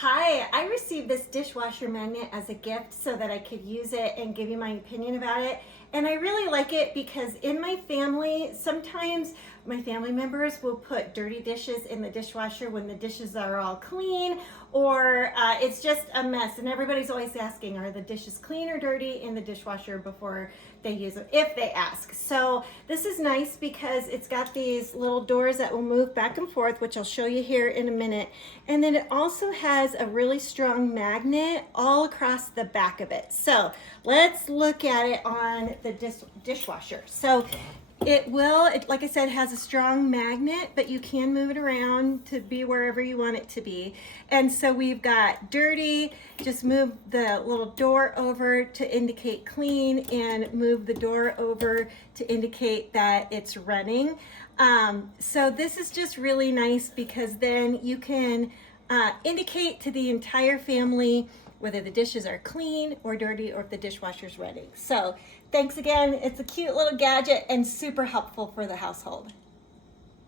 Hi, I received this dishwasher magnet as a gift so that I could use it and give you my opinion about it. And I really like it because in my family, sometimes my family members will put dirty dishes in the dishwasher when the dishes are all clean, or it's just a mess. And everybody's always asking, are the dishes clean or dirty in the dishwasher before they use them, if they ask. So this is nice because it's got these little doors that will move back and forth, which I'll show you here in a minute. And then it also has a really strong magnet all across the back of it. So let's look at it on the dishwasher. So like I said, has a strong magnet, but you can move it around to be wherever you want it to be. And so we've got dirty, just move the little door over to indicate clean, and move the door over to indicate that it's running. So this is just really nice because then you can indicate to the entire family whether the dishes are clean or dirty or if the dishwasher's running. So thanks again. It's a cute little gadget and super helpful for the household.